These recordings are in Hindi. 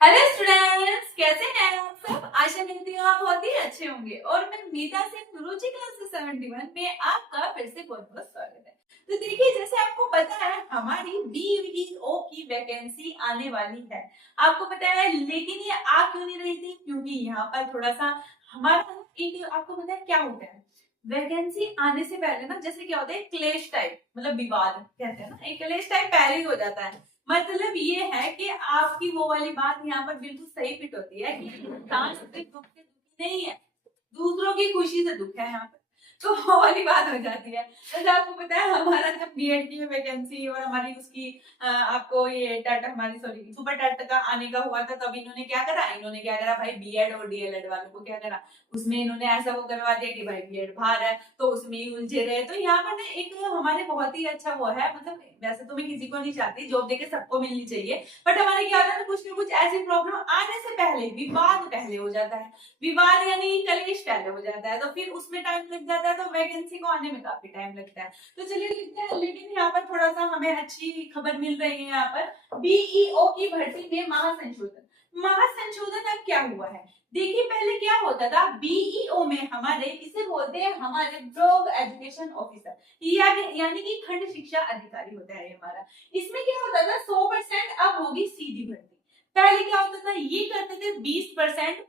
हेलो स्टूडेंट्स, कैसे हैं आप सब। आशा करती हूँ आप बहुत ही अच्छे होंगे और मैं मीता सिंह रुचि क्लास 71 में आपका फिर से बहुत बहुत स्वागत है। तो देखिए, जैसे आपको पता है हमारी बीईओ की वैकेंसी आने वाली है, आपको पता है, लेकिन ये आ क्यों नहीं रही थी? क्योंकि यहाँ पर थोड़ा सा हमारा एक, आपको पता है क्या होता है, वैकेंसी आने से पहले ना, जैसे क्या होता है, क्लेश टाइप, मतलब विवाद कहते हैं ना, एक क्लेश टाइप पहले ही हो जाता है। मतलब ये है कि आपकी वो वाली बात यहाँ पर बिल्कुल सही फिट होती है कि इंसान सिर्फ दुख से दुखी नहीं है, दूसरों की खुशी से दुख है यहाँ पर। तो वो वाली बात हो जाती है। जैसे आपको पता है हमारा जब बीएड की वैकेंसी और हमारी उसकी आपको ये टेट, हमारी सॉरी सुपर टेट का आने का हुआ था, तब इन्होंने क्या करा भाई, बीएड और डीएलएड वालों को क्या करा, उसमें इन्होंने ऐसा वो करवा दिया कि भाई बीएड बाहर है, तो उसमें ही उलझे रहे। तो यहाँ पर ना एक हमारे बहुत ही अच्छा वो है, मतलब वैसे तो मैं किसी को नहीं चाहती, जॉब देके सबको मिलनी चाहिए, बट हमारे क्या होता है, कुछ ना कुछ ऐसी प्रॉब्लम आने से पहले विवाद पहले हो जाता है, विवाद यानी कलेश पहले हो जाता है, तो फिर उसमें टाइम लग जाता है, तो वैकेंसी को आने में काफी टाइम लगता है। तो चलिए लिखते हैं, लेकिन यहाँ पर थोड़ा सा हमें अच्छी खबर मिल रही है। यहाँ पर बीईओ की भर्ती में महासंशोधन अब क्या हुआ है। देखिए, पहले क्या होता था, बीईओ में हमारे, इसे बोलते हैं हमारे ब्लॉक एजुकेशन ऑफिसर, यानी कि खंड शिक्षा अधिकारी होता है हमारा। इसमें क्या होता था, 100%, अब होगी सीधी भर्ती। पहले क्या होता था, ये करते थे 20%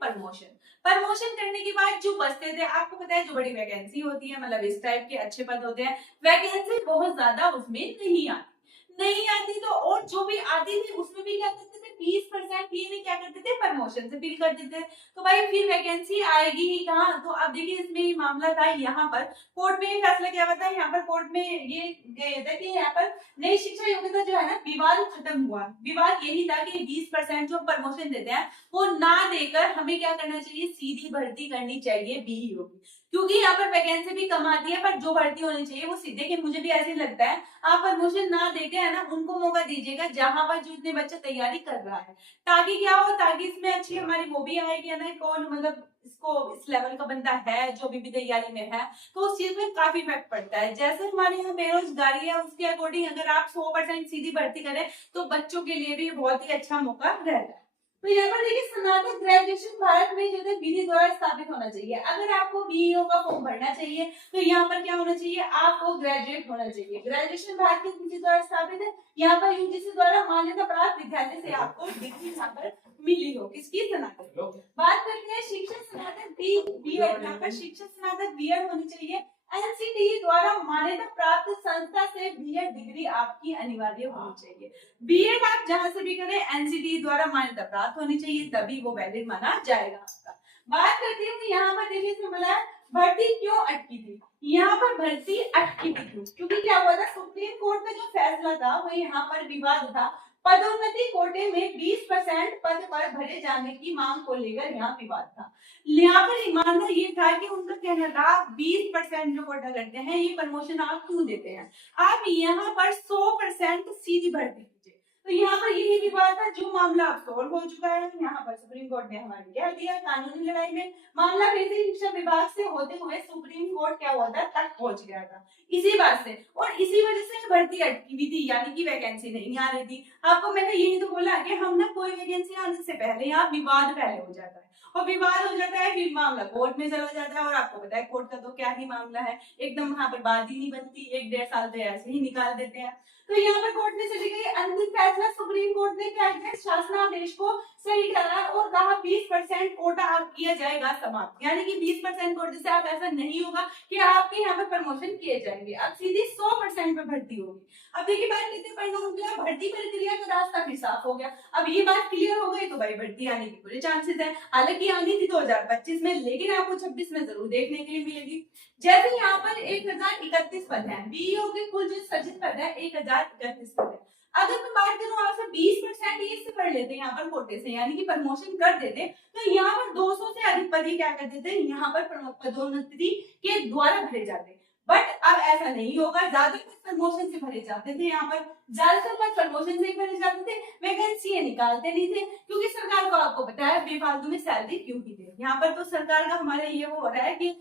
प्रमोशन करने के बाद जो बचते थे, आपको पता है जो बड़ी वैकेंसी होती है, मतलब इस टाइप के अच्छे पद होते हैं, वैकेंसी बहुत ज्यादा उसमें नहीं आती, तो और जो भी आती थी उसमें भी क्या करते थे, 20% ये नहीं क्या करते थे, प्रमोशन से फिल कर देते थे। तो भाई फिर वैकेंसी आएगी ही कहाँ। तो अब देखिए, इसमें ये मामला था, यहाँ पर कोर्ट में ये फैसला क्या हुआ था, यहाँ पर कोर्ट में ये गए थे कि यहाँ पर नई शिक्षा योग्यता जो है ना, विवाद खत्म हुआ। विवाद यही था कि 20% जो प्रमोशन देते हैं वो ना देकर हमें क्या करना चाहिए, सीधी भर्ती करनी चाहिए बीईओ की, क्योंकि यहाँ पर वैकेंसी भी कम आती है, पर जो भर्ती होनी चाहिए वो सीधे, कि मुझे भी ऐसे लगता है, आप प्रमोशन ना देके है ना, उनको मौका दीजिएगा जहां पर जितने बच्चे तैयारी कर रहा है, ताकि क्या हो, ताकि इसमें अच्छी हमारी वो भी आएगी, है ना, कौन मतलब इसको इस लेवल का बंदा है जो भी तैयारी में है, तो उस चीज में काफी इफेक्ट पड़ता है। जैसे हमारे यहाँ बेरोजगारी है, उसके अकॉर्डिंग अगर आप 100% सीधी भर्ती करें तो बच्चों के लिए भी बहुत ही अच्छा मौका रहता है। तो यहाँ पर देखिए, स्नातक ग्रेजुएशन भारत में जो है विधि द्वारा स्थापित होना चाहिए। अगर आपको बीईओ का फॉर्म भरना चाहिए तो यहाँ पर क्या होना चाहिए, आपको ग्रेजुएट होना चाहिए। ग्रेजुएशन भारत की विधि द्वारा स्थापित है, यहाँ पर यूजीसी द्वारा मान्यता प्राप्त विद्यालय से आपको डिग्री यहाँ पर मिली हो, किसकी, स्नातक। बात करते हैं शिक्षक स्नातक बीएड, यहाँ पर शिक्षक स्नातक बीएड होनी चाहिए। एनसीटीई द्वारा मान्यता प्राप्त संस्था से बीएड डिग्री आपकी अनिवार्य होनी चाहिए। बीएड आप जहां से भी करें, एनसीटीई द्वारा मान्यता प्राप्त होनी चाहिए, तभी वो वैलिड माना जाएगा आपका। बात करते हैं कि यहाँ पर देखिए, इसमें बोला है भर्ती क्यों अटकी थी। यहाँ पर भर्ती अटकी थी क्योंकि क्या हुआ था, सुप्रीम कोर्ट का जो फैसला था वो यहाँ पर विवाद था। पदोन्नति कोटे में 20% पद पर भरे जाने की मांग को लेकर यहाँ विवाद था। यहाँ पर मानना ये था कि उनका कहना था 20% जो कोटा करते हैं, ये प्रमोशन आप क्यों देते हैं, आप यहाँ पर 100% सीधी भर्ती कीजिए। तो यहाँ पर यही विवाद था, जो मामला अब सोल्व हो चुका है। यहाँ पर सुप्रीम कोर्ट ने हमारी कह दिया, कानूनी लड़ाई में मामला बेसिक शिक्षा विभाग से होते हुए सुप्रीम कोर्ट क्या हुआ था, तक पहुंच गया था इसी बात से, और इसी वजह से भर्ती अटकी हुई थी, यानी कि वैकेंसी नहीं आ रही थी। आपको मैंने यही तो बोला कि हम ना कोई वैकेंसी आने से पहले यहाँ विवाद पहले हो जाता है, और विवाद हो जाता है, फिर मामला कोर्ट में चला जाता है, और आपको पता है कोर्ट का तो क्या ही मामला है, एकदम वहां पर बात ही नहीं बनती, 1-1.5 साल तो ऐसे ही निकाल देते हैं। तो यहाँ पर कोर्ट ने चली गई अंतिम फैसला, सुप्रीम कोर्ट ने क्या किया, शासनादेश को सही करा और कहा 20% कोटा आप किया जाएगा समाप्त, यानी कि 20% कोटे से आप ऐसा नहीं होगा कि आपके यहाँ पर प्रमोशन किए जाएंगे, अब सीधी 100% पे भर्ती होगी। अब देखिए बात कितने परिणाम हो गया, भर्ती प्रक्रिया का रास्ता भी साफ हो गया। अब ये बात क्लियर हो गई तो भाई भर्ती आने के पूरे चांसेस है, हालांकि आनी थी 2025 में, लेकिन आपको 26 में जरूर देखने के लिए मिलेगी। जैसे यहाँ पर 1031 पद है, बीईओ के कुल जो सचित पद है 1031 पद है। अगर मैं बात करूं आपसे 20% ये से पढ़ लेते हैं यहाँ पर कोटे से, यानी कि प्रमोशन कर देते, तो यहाँ पर 200 से अधिक पद क्या कर देते, यहाँ पर पदोन्नति के द्वारा भरे जाते। बट अब ऐसा नहीं होगा, ज्यादातर प्रमोशन से भरे जाते थे, यहाँ पर ज्यादातर पद प्रमोशन से ही भरे जाते थे, वैकेंसी निकालते नहीं थे, क्योंकि सरकार को आपको पता है बेफालतू में सैलरी क्यों की दे। यहाँ पर तो सरकार का हमारा ये वो हो रहा है कि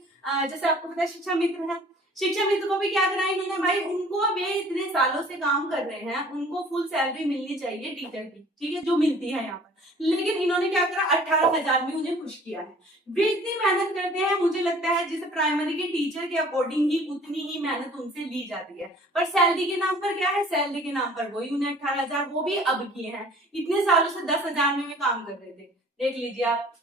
जैसे आपको पता है शिक्षा मित्र है, शिक्षा मित्र को भी क्या करा इन्होंने भाई, उनको वे इतने सालों से काम कर रहे हैं, उनको फुल सैलरी मिलनी चाहिए टीचर की, ठीक है, जो मिलती है यहाँ पर, लेकिन इन्होंने क्या करा, 18,000 में उन्हें खुश किया है। वे इतनी मेहनत करते हैं, मुझे लगता है जैसे प्राइमरी के टीचर के अकॉर्डिंग ही उतनी ही मेहनत उनसे ली जाती है, पर सैलरी के नाम पर क्या है, सैलरी के नाम पर वही उन्हें 18,000 वो भी अब किए हैं। इतने सालों से 10,000 में काम कर रहे थे, देख लीजिए आप।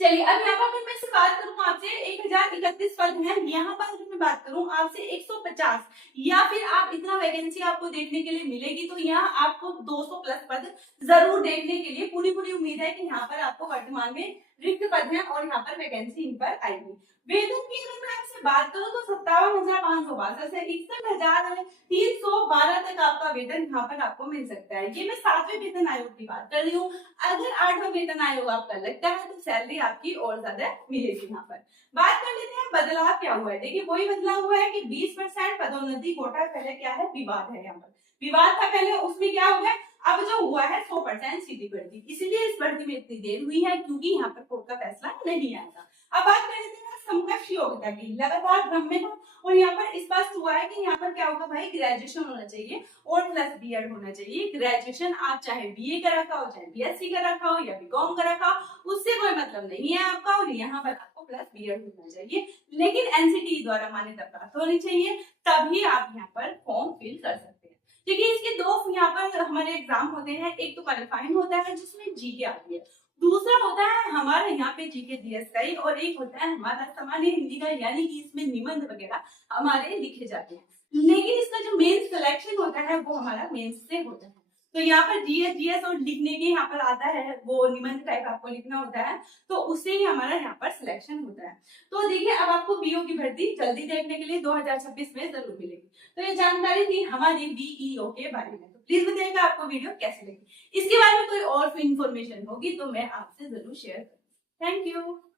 चलिए अब यहाँ पर अगर मैं इससे बात करूं आपसे 1031 पद हैं, यहाँ पर अगर मैं बात करूं आपसे 150 या फिर आप इतना वैकेंसी आपको देखने के लिए मिलेगी, तो यहाँ आपको 200 प्लस पद जरूर देखने के लिए पूरी उम्मीद है कि यहाँ पर आपको वर्तमान में रिक्त पद हैं और यहाँ पर वैकेंसी इन पर आएगी। वेतन की अगर मैं आपसे बात करूं तो 57,562 से 61,312 तक आपका वेतन यहाँ पर आपको मिल सकता है। ये मैं 7वें वेतन आयोग की बात कर रही हूँ। अगर 8वां वेतन आयोग आपका लगता है तो सैलरी आपकी और ज्यादा मिलेगी। यहाँ पर बात कर लेते हैं बदलाव क्या हुआ है। देखिए वही बदलाव हुआ है कि 20% पदोन्नति कोटा, पहले क्या है, विवाद है, यहाँ पर विवाद था पहले, उसमें क्या हो गया, अब जो हुआ है 100% सीधी भर्ती। इसलिए इस भर्ती में इतनी देर हुई है क्योंकि यहाँ पर कोर्ट का फैसला नहीं आया था। अब बात कर लेते हैं समकक्ष योग्यता की, लगातार क्रम में था और यहाँ पर स्पष्ट हुआ है कि यहाँ पर क्या होगा भाई, ग्रेजुएशन होना चाहिए और प्लस बीएड होना चाहिए। ग्रेजुएशन आप चाहे बीए का रखा हो, चाहे बीएससी का रखा हो या बीकॉम का रखा हो, उससे कोई मतलब नहीं है आपका, और यहाँ पर आपको प्लस बीएड होना चाहिए, लेकिन एनसीटी द्वारा मान्यता प्राप्त होनी चाहिए, तभी आप यहाँ पर फॉर्म फिल कर सकते हैं। देखिए इसके दो यहाँ पर हमारे एग्जाम होते हैं, एक तो क्वालिफाइंग होता है जिसमें जीके आती है, दूसरा होता है हमारे यहाँ पे जीके जीएस का ही, और एक होता है हमारा सामान्य हिंदी का, यानी कि इसमें निबंध वगैरह हमारे लिखे जाते हैं। लेकिन इसका जो मेन सिलेक्शन होता है वो हमारा मेंस से होता है। तो यहाँ पर जीएस और लिखने के यहाँ पर आता है, वो निबंध टाइप आपको लिखना होता है, तो उससे ही हमारा यहाँ पर सिलेक्शन होता है। तो देखिए अब आपको बीओ की भर्ती जल्दी देखने के लिए 2026 में जरूर मिलेगी। तो ये जानकारी थी हमारी बीईओ के बारे में। तो प्लीज बताइएगा आपको वीडियो कैसी लगी। इसके बारे में कोई और इन्फॉर्मेशन होगी तो मैं आपसे जरूर शेयर करूंगी। Thank you.